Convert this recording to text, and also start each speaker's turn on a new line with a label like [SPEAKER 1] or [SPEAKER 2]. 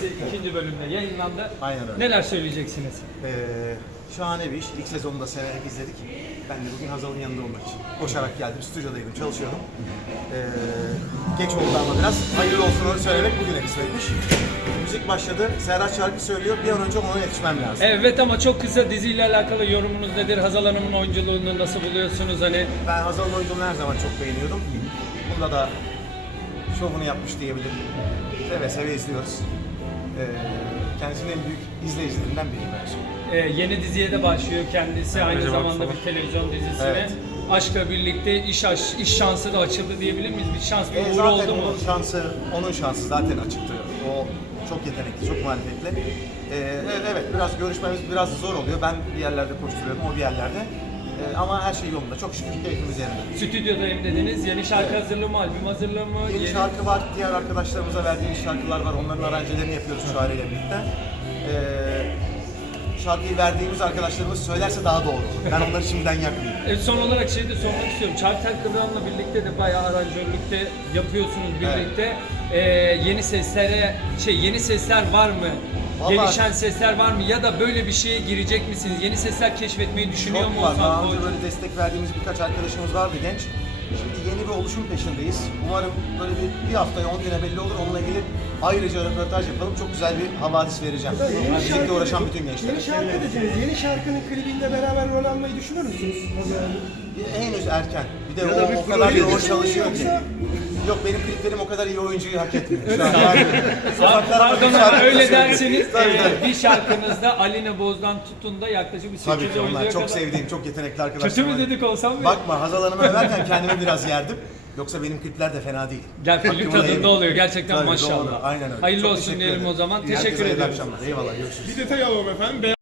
[SPEAKER 1] ikinci bölümde yayınlandı.
[SPEAKER 2] Aynen öyle.
[SPEAKER 1] Neler söyleyeceksiniz?
[SPEAKER 2] Şahane bir iş. İlk sezonunu da severek izledik. Ben de bugün Hazal'ın yanında olmak için koşarak geldim. Stüdyodaydım, çalışıyordum. Geç oldu ama biraz. Hayırlı olsun onu söylemek bugüne kısmetmiş. Müzik başladı. Serhat şarkı söylüyor. Bir an önce ona yetişmem lazım.
[SPEAKER 1] Evet ama çok kısa diziyle alakalı yorumunuz nedir? Hazal Hanım'ın oyunculuğunu nasıl buluyorsunuz? Hani
[SPEAKER 2] Ben Hazal'ın oyunculuğunu her zaman çok beğeniyordum. Bunda da şovunu yapmış diyebilirim. Seve seve izliyoruz. Kendisinin en büyük izleyicilerinden biriyim ben şimdi.
[SPEAKER 1] yeni diziye de başlıyor kendisi. Aynı zamanda bir televizyon dizisine.
[SPEAKER 2] Evet.
[SPEAKER 1] Aşkla birlikte iş şansı da açıldı diyebilir miyiz? Bir şans, bir uğur
[SPEAKER 2] Zaten
[SPEAKER 1] oldu mu?
[SPEAKER 2] onun şansı zaten açıktı. O çok yetenekli, çok marifetli. Evet, biraz görüşmemiz biraz zor oluyor. Ben bir yerlerde koşturuyorum, o bir yerlerde. Ama her şey yolunda. Çok şükür keyfimiz yerinde.
[SPEAKER 1] Stüdyodayım dediniz. Yeni şarkı hazırlığı mı, albüm hazırlığı mı?
[SPEAKER 2] Yeni şarkı var, diğer arkadaşlarımıza verdiğimiz şarkılar var. Onların aranjelerini yapıyoruz Çağrı ile birlikte. Şarkıyı verdiğimiz arkadaşlarımız söylerse daha doğru olur. Ben onları şimdiden yakmayayım.
[SPEAKER 1] Son olarak şey de sormak istiyorum. Çağatay Kıvran'la birlikte de bayağı aranjörlükte yapıyorsunuz birlikte. Yeni sesler var mı?
[SPEAKER 2] Vallahi,
[SPEAKER 1] Gelişen sesler var mı? Ya da böyle bir şeye girecek misiniz? Yeni sesler keşfetmeyi düşünüyor
[SPEAKER 2] çok
[SPEAKER 1] mu
[SPEAKER 2] var.
[SPEAKER 1] Ozan
[SPEAKER 2] Daha önce
[SPEAKER 1] Koç?
[SPEAKER 2] böyle destek verdiğimiz birkaç arkadaşımız vardı genç. Şimdi yeni bir oluşum peşindeyiz. Umarım böyle bir haftaya 10 güne belli olur. Onunla ilgili ayrıca röportaj yapalım. Çok güzel bir havadis vereceğim. Müzikle uğraşan bütün gençler.
[SPEAKER 3] Yeni şarkı dediniz. Yeni şarkının klibinde beraber rol almayı düşünür müsünüz?
[SPEAKER 2] Henüz erken. Bir de
[SPEAKER 3] Ya da bir
[SPEAKER 2] o kadar
[SPEAKER 3] proje
[SPEAKER 2] yoğun
[SPEAKER 3] düşünün
[SPEAKER 2] çalışıyor ki.
[SPEAKER 3] yoksa-
[SPEAKER 2] Yok benim kliplerim o kadar iyi oyuncuyu hak etmiyor. Şu an
[SPEAKER 1] Pardon ama öyle derseniz
[SPEAKER 2] Tabii, tabii.
[SPEAKER 1] bir şarkınızda Aline Boz'dan tutun da yaklaşık bir 8
[SPEAKER 2] Tabii ki onlar
[SPEAKER 1] oyuncuya
[SPEAKER 2] çok
[SPEAKER 1] kadar.
[SPEAKER 2] sevdiğim, çok yetenekli
[SPEAKER 1] Kötü
[SPEAKER 2] arkadaşlarım.
[SPEAKER 1] mü
[SPEAKER 2] var.
[SPEAKER 1] dedik olsam mı?
[SPEAKER 2] Bakma Hazal Hanım'ı överken kendime biraz yerdim. Yoksa benim klipler de fena değil.
[SPEAKER 1] Gel klip
[SPEAKER 2] Hakkımı
[SPEAKER 1] tadında
[SPEAKER 2] yemeyin.
[SPEAKER 1] oluyor gerçekten
[SPEAKER 2] Tabii,
[SPEAKER 1] maşallah.
[SPEAKER 2] doğru, aynen öyle.
[SPEAKER 1] Hayırlı
[SPEAKER 2] Çok
[SPEAKER 1] olsun
[SPEAKER 2] teşekkür
[SPEAKER 1] diyelim
[SPEAKER 2] ederim.
[SPEAKER 1] o zaman.
[SPEAKER 2] Herkese
[SPEAKER 1] Teşekkür
[SPEAKER 2] hayırlı
[SPEAKER 1] ediyoruz.
[SPEAKER 2] akşamlar. Eyvallah görüşürüz.
[SPEAKER 4] Bir detay alalım efendim.